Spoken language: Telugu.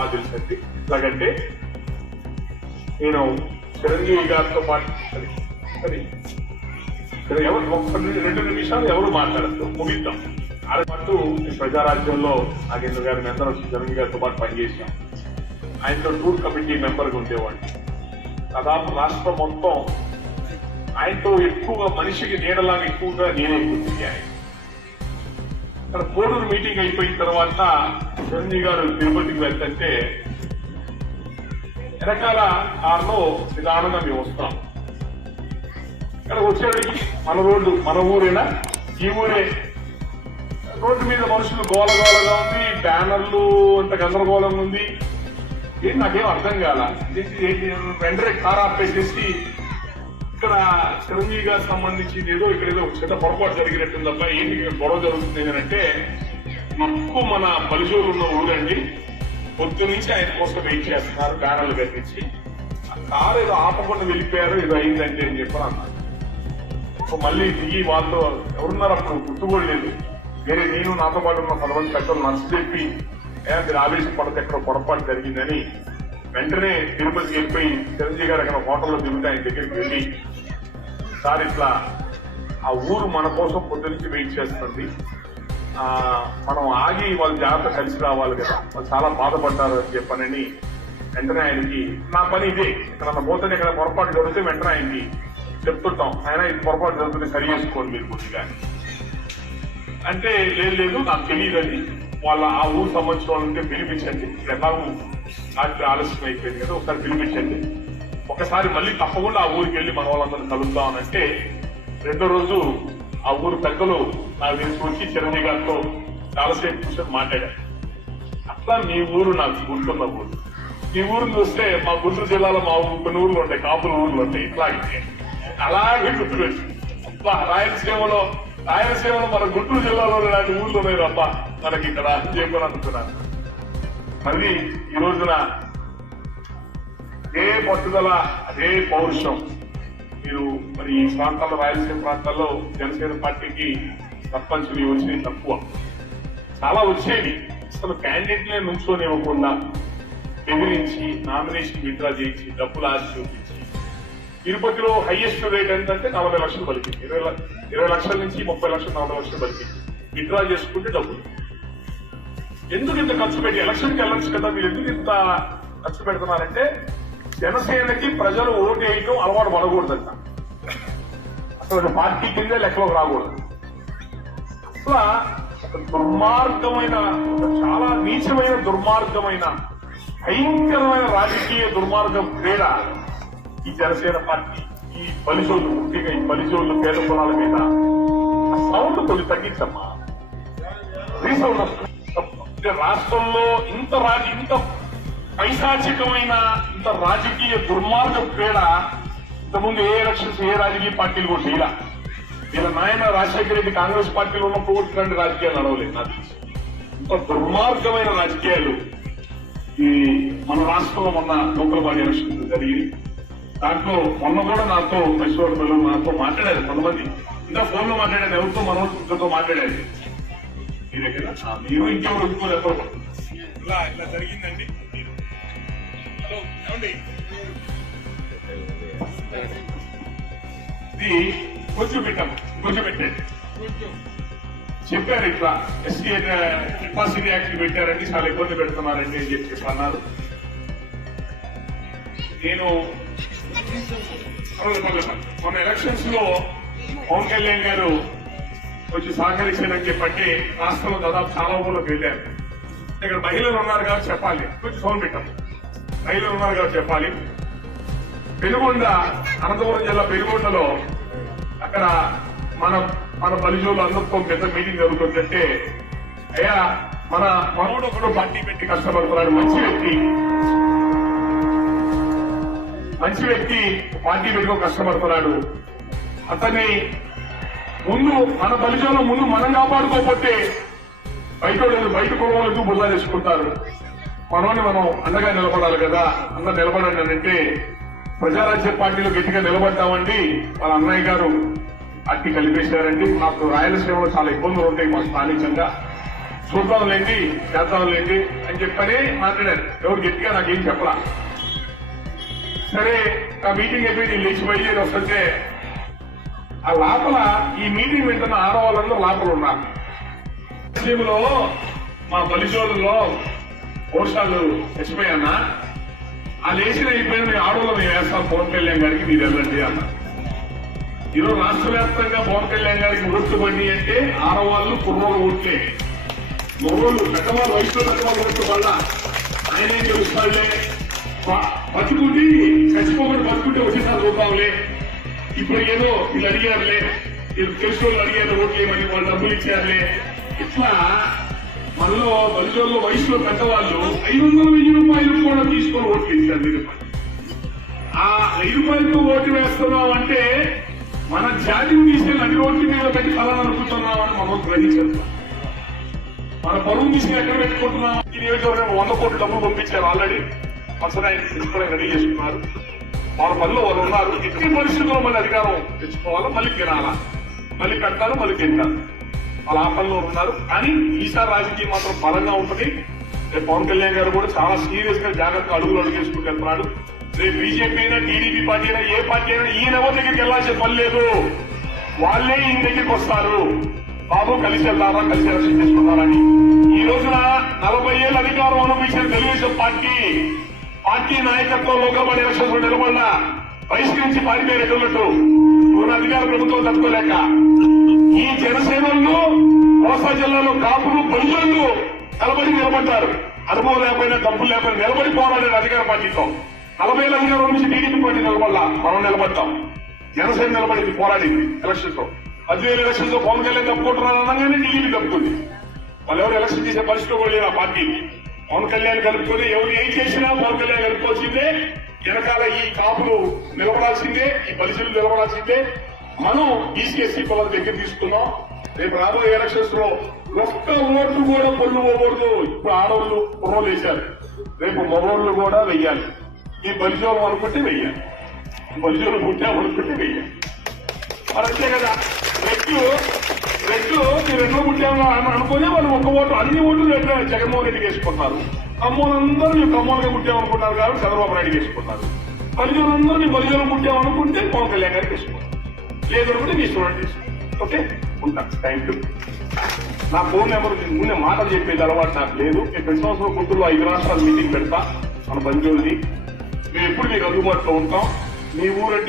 బాగా తెలుసండి. ఎట్లాగంటే నేను చిరంజీవి గారితో పాటు ఎవరు 2 నిమిషాలు ఎవరు మాట్లాడద్దు, ముగిద్దాం. అది పాటు ప్రజారాజ్యంలో నాగేంద్ర గారి అందరూ చిరంజీవి గారితో పాటు పనిచేశాం. ఆయనతో టూర్ కమిటీ మెంబర్గా ఉండేవాడిని. దాదాపు రాష్ట్రం మొత్తం ఆయనతో ఎక్కువగా మనిషికి నీడలాగా ఎక్కువగా నేనే కూర్చుంది. ఆయన ఇక్కడ కోడూరు మీటింగ్ అయిపోయిన తర్వాత చిరంజీవి గారు తిరుపతికి వెళ్తుంటే వెనకాల కారులో నిదానంగా మేము వస్తాం. ఇక్కడ వచ్చేవాడికి మన ఊరేనా, ఈ ఊరే. రోడ్డు మీద మనుషులు గోలగోలగా ఉంది, బ్యానర్లు అంత గందరగోళంగా ఉంది. ఏంటి నాకేం అర్థం కాల. వెంటనే కారు ఆపేసేసి ఇక్కడ చిరంజీవి గారికి సంబంధించి ఏదో ఇక్కడేదో చిన్న పొరపాటు జరిగినట్టుంది తప్ప ఏంటి గొడవ జరుగుతుంది అంటే, మొత్తం మన పలిజోలు ఉన్న ఊరండి, పొద్దు నుంచి ఆయన కోసం వెయిట్ చేస్తున్నారు బ్యానర్లు కట్టించి. ఆ కారు ఏదో ఆపకుండా వెళ్ళిపోయారు, ఏదో అయిందంటే అని చెప్పని అన్నారు. మళ్ళీ దిగి వాళ్ళతో ఎవరున్నారు అప్పుడు గుర్తుకోలేదు. వేరే నేను నాతో పాటు ఉన్న 10 మంది పెద్దలు నచ్చ చెప్పి మీరు ఆవేశపడితే ఎక్కడో పొరపాటు జరిగిందని వెంటనే తిరుపతికి వెళ్ళిపోయి చిరంజీవి గారు ఎక్కడ హోటల్లో దిగుతే ఆయన దగ్గరికి వెళ్ళి, సార్ ఇట్లా ఆ ఊరు మన కోసం పొద్దు నుంచి వెయిట్ చేస్తుంది, మనం ఆగి వాళ్ళ జాగ్రత్త కలిసి రావాలి కదా, వాళ్ళు చాలా బాధపడ్డారు అని చెప్పనని వెంటనే ఆయనకి, నా పని ఇదే, ఇక్కడ పోతే ఇక్కడ పొరపాటు జరిగితే వెంటనే ఆయనకి చెప్తుంటాం, ఆయన ఇది పొరపాటు జరుగుతుంది సరి చేసుకోండి మీరు కొద్దిగా అంటే, లేదు నాకు తెలియదని వాళ్ళ ఆ ఊరు సంబంధించిన వాళ్ళంటే పిలిపించండి, ఎలాగూ రాత్రి ఆలస్యం అయిపోయింది కదా, ఒకసారి పిలిపించండి, ఒకసారి మళ్ళీ తప్పకుండా ఆ ఊరికి వెళ్ళి మన వాళ్ళందరూ కలుద్దామనంటే, 2వ రోజు ఆ ఊరు పెద్దలు నాకు తెలిసి వచ్చి చిరంజీవి గారితో చాలాసేపు కూర్చొని మాట్లాడారు. అట్లా మీ ఊరు నాకు గుర్తున్న ఊరు. ఈ ఊరిని చూస్తే మా గుంటూరు జిల్లాలో మా కొన్ని ఊర్లు ఉంటాయి, కాపుల ఊర్లు ఉంటాయి, ఇట్లాగే అలాగే గుర్తుపెట్టి రాయలసీమలో మన గుంటూరు జిల్లాలో ఇలాంటి ఊర్లు ఉన్నాయి తప్ప మనకి ఇక్కడ అని చెప్పని అనుకున్నాను. మళ్ళీ ఈ రోజున అదే పట్టుదల, అదే పౌరుషం మీరు మరి ఈ ప్రాంతాల్లో, రాయలసీమ ప్రాంతాల్లో జనసేన పార్టీకి సర్పంచ్లు వచ్చినాయి తక్కువ, చాలా వచ్చేవి. అసలు క్యాండిడేట్లే నుంచోని ఇవ్వకుండా బెదిరించి నామినేషన్ విత్డ్రా చేయించి డబ్బులు ఆశ చూపించి, తిరుపతిలో హైయెస్ట్ రేట్ ఎంతంటే 40 లక్షలు పలికింది. 20 లక్షల నుంచి 30 లక్షలు 40 లక్షలు పలికింది. విత్డ్రా చేసుకుంటే డబ్బులు. ఎందుకు ఇంత ఖర్చు పెట్టి ఎలక్షన్కి వెళ్ళొచ్చు కదా, మీరు ఎందుకు ఇంత ఖర్చు పెడుతున్నారంటే, జనసేనకి ప్రజలు ఓటు వేయటం అలవాటు పడకూడదంట. అసలు పార్టీ కిందే లెక్కలోకి రాకూడదు. అసలు దుర్మార్గమైన, చాలా నీచమైన దుర్మార్గమైన, భయంకరమైన రాజకీయ దుర్మార్గం క్రీడ ఈ జనసేన పార్టీ. ఈ బలిజోళ్ళు, ముఖ్యంగా ఈ బలిజోళ్ళు పేద కులాల మీద సౌండ్ కొంచెం తగ్గించమ్మా. రాష్ట్రంలో ఇంత పైశాచికమైన, ఇంత రాజకీయ దుర్మార్గ క్రీడ ఇంతకుముందు ఏ ఎలక్షన్స్ ఏ రాజకీయ పార్టీలు కూడా చేయాల. వీళ్ళ నాయన రాజశేఖర రెడ్డి కాంగ్రెస్ పార్టీలో ఉన్నప్పుడు కూడా ఇట్లాంటి రాజకీయాలు నడవలేదు. నాకు ఇంత దుర్మార్గమైన రాజకీయాలు ఈ మన రాష్ట్రంలో మొన్న లోకల్ బాడీ ఎలక్షన్స్ జరిగింది. దాంట్లో మొన్న కూడా నాతో మైసూరు నాతో మాట్లాడారు కొంతమంది, ఇంకా ఫోన్ లో మాట్లాడారు, ఎవరితో మనోతో మాట్లాడారు. మీ దగ్గర మీరు ఇంకెవరు ఒప్పుకోలేదు, ఇలా జరిగిందండి. హలో ఏమండి, ఇది కొంచెం పెట్టాము, కొంచెం పెట్టండి. చెప్పారు ఇట్లా ఎస్సీ డిపాజిట్ యాక్ట్ పెట్టారండి, చాలా ఇబ్బంది పెడుతున్నారండి అని చెప్పి అన్నారు. నేను మన ఎలక్షన్స్ లో పవన్ కళ్యాణ్ గారు కొంచెం సహకరించారని చెప్పంటే రాష్ట్రంలో దాదాపు చాలా ఊళ్ళోకి వెళ్ళారు. ఇక్కడ మహిళలు ఉన్నారు కాబట్టి చెప్పాలి, కొంచెం సౌండ్ పెట్టాము. మహిళలు ఉన్నారు కాబట్టి చెప్పాలి. పెనుగొండ, అనంతపురం జిల్లా పెనుగొండలో అక్కడ మన బలిజోళ్ళు అందరితో పెద్ద మీటింగ్ జరుగుతుందంటే, అయ్యా మన మనోడు ఒకడు పార్టీ పెట్టి కష్టపడుతున్నాడు, మంచి వ్యక్తి పార్టీ పెట్టుకో కష్టపడుతున్నాడు, అతన్ని ముందు మన బలిజోళ్ళ ముందు మనం కాపాడుకోకపోతే బయట కుటుంబాలకు బుర్రా చేసుకుంటారు. మనోని మనం అండగా నిలబడాలి కదా, అందరూ నిలబడండి అని అంటే, ప్రజారాజ్య పార్టీలో గట్టిగా నిలబడ్డామండి. వాళ్ళ అన్నయ్య గారు పార్టీ కలిపేశారండి. నాకు రాయలసీమలో చాలా ఇబ్బందులు ఉంటాయి మా స్థానికంగా, చూద్దాంలేండి చేద్దాంలేండి అని చెప్పని మాట్లాడారు. ఎవరు గట్టిగా నాకేం చెప్పలా. సరే ఆ మీటింగ్ అయిపోయి నేను లేచిపోయి వస్తుంటే ఆ లోపల ఈ మీటింగ్ వింటున్న ఆడవాళ్ళందరూ లోపల ఉన్నారు. ముస్లింలో మా బలిజోళ్ళలో కోశాలు చచ్చిపోయానా ఆ లేచిన అయిపోయిన మీ ఆడవాళ్ళు మేము వేస్తాం పవన్ కళ్యాణ్ గారికి మీరు వెళ్ళండి అన్న. ఈరోజు రాష్ట్ర వ్యాప్తంగా పవన్ కళ్యాణ్ గారికి ఓట్లు అంటే ఆడవాళ్ళు కుర్రోలు ఓట్లే, మొగోళ్ళు పెద్దవాళ్ళు వయసులో పెద్దవాళ్ళు ఓట్లు వల్ల ఆయనే తెలుస్తాడులే, బతుకుంటే చచ్చిపోకుండా బతుకుంటే వచ్చేసారి చూద్దాంలే, ఇప్పుడు ఏదో వీళ్ళు అడిగారులే, వీళ్ళు తెలిసిన వాళ్ళు అడిగారు ఓట్లేమని వాళ్ళు డబ్బులు ఇచ్చారులే. ఇట్లా మనలో బలిజోళ్ళు వయసులో పెద్దవాళ్ళు 500,000 రూపాయలు కూడా తీసుకొని ఓట్లు ఇచ్చారు. మీరు ఆ 1000 రూపాయలతో ఓటు వేస్తున్నాం అంటే మన జాతిని తీసుకెళ్ళి అన్ని ఓట్ల మీద పెట్టి ఫలాన్ని అనుకుంటున్నామని మనం గ్రహించారు. మన పరువు తీసుకుని ఎక్కడ పెట్టుకుంటున్నాం. ఈ నియోజకవర్గం 100 కోట్ల డబ్బులు పంపించారు ఆల్రెడీ. అసలు ఆయన తీసుకోవడానికి రెడీ చేసుకున్నారు. వాళ్ళ పనిలో వాళ్ళు ఉన్నారు. ఎట్టి పరిస్థితుల్లో మళ్ళీ అధికారం తెచ్చుకోవాలా, మళ్ళీ తినాలా, మళ్ళీ పెట్టాలి, మళ్ళీ తింటారు. వాళ్ళ ఆ పనిలో ఉన్నారు. కానీ ఈసారి రాజకీయం మాత్రం బలంగా ఉంటుంది. రేపు పవన్ కళ్యాణ్ గారు కూడా చాలా సీరియస్ గా జాగ్రత్తగా అడుగులు అడుగేసుకుంటూ వెళ్తున్నాడు. రేపు బీజేపీ అయినా టీడీపీ పార్టీ అయినా ఏ పార్టీ అయినా ఈయన ఎవరి దగ్గరికి వెళ్లాల్సిన పని లేదు. వాళ్ళే ఈయన దగ్గరికి వస్తారు. బాబు కలిసి వెళ్తారా, కలిసి ఎలక్షన్ చేసుకున్నారని. ఈ రోజున 40 ఏళ్ళ అధికారం అనుభవించిన తెలుగుదేశం పార్టీ నాయకత్వంలో మన ఎలక్షన్స్ నిలబడినా బహిష్కరించి పారిపోయారు ఎదురున్నట్టు మన అధికార ప్రభుత్వం తట్టుకోలేక. ఈ జనసేనలు కోస్తా జిల్లాలో కాపులు బలిజోళ్ళు నిలబడ్డారు. అనుభవం లేకపోయినా డబ్బులు లేకపోయినా నిలబడి పోరాడారు అధికార పార్టీతో. 40 ఏళ్ళ అధికారం నుంచి టీడీపీ పార్టీ నిలబడలా, మనం నిలబడ్డాం. జనసేన నిలబడింది, పోరాడింది ఎలక్షన్స్ లో. 10,000 ఎలక్షన్స్ లో పవన్ కళ్యాణ్ తప్పుకుంటున్నారు అనగానే టీడీపీ తప్పుకుంది. వాళ్ళు ఎవరు ఎలక్షన్ చేసే పరిస్థితి కూడా లేదు ఆ పార్టీకి. పవన్ కళ్యాణ్ కలుపుకొని ఎవరు ఏం చేసినా పవన్ కళ్యాణ్ కలుపుకోవాల్సిందే. వెనకాల ఈ కాపులు నిలబడాల్సిందే, ఈ బలిజీలు నిలబడాల్సిందే. మనం ఈసీఎస్సీ పిల్లల దగ్గర తీసుకున్నాం. రేపు రాబోయే ఎలక్షన్స్ లో ఒక్క ఓట్లు కూడా పొల్లు పోకూడదు. ఇప్పుడు ఆడవాళ్ళు కుర్రోలు వేశారు, రేపు మగోళ్ళు కూడా వెయ్యాలి. ఈ బలిజోలు అనుకుంటే వెయ్యాలి, బలిజోలు పుట్టామనుకుంటే వెయ్యాలి. మరి అంతే కదా. రెడ్లు మీరు ఎన్నో పుట్టామో అనుకుని వాళ్ళు ఒక్క ఓటు అన్ని ఓట్లు జగన్మోహన్ రెడ్డికి వేసుకుంటున్నారు. కమ్మోలందరూ ನೀವು కమ్మోలుగా పుట్టామనుకుంటున్నారు కాబట్టి చంద్రబాబు నాయుడు వేసుకుంటున్నారు. బలిజోలందరూ ನೀವು బలిజోలు పుట్టామనుకుంటే పవన్ కళ్యాణ్ గారికి వేసుకుంటారు. లేదనుకుంటే మీ స్టూడెంట్ వేసుకుంటారు. ఓకే, ఉంటా. Thank you. నా ఫోన్ నెంబర్ ముందే మాటలు చెప్పేది అలవాటు నాకు లేదు. నేను ప్రతి సంవత్సరం గుంటూరులో 5 రాష్ట్రాల మీటింగ్ పెడతా మన బలిజోల్ని. మేము ఎప్పుడు మీకు అందుబాటులో ఉంటాం. మీ ఊరంటే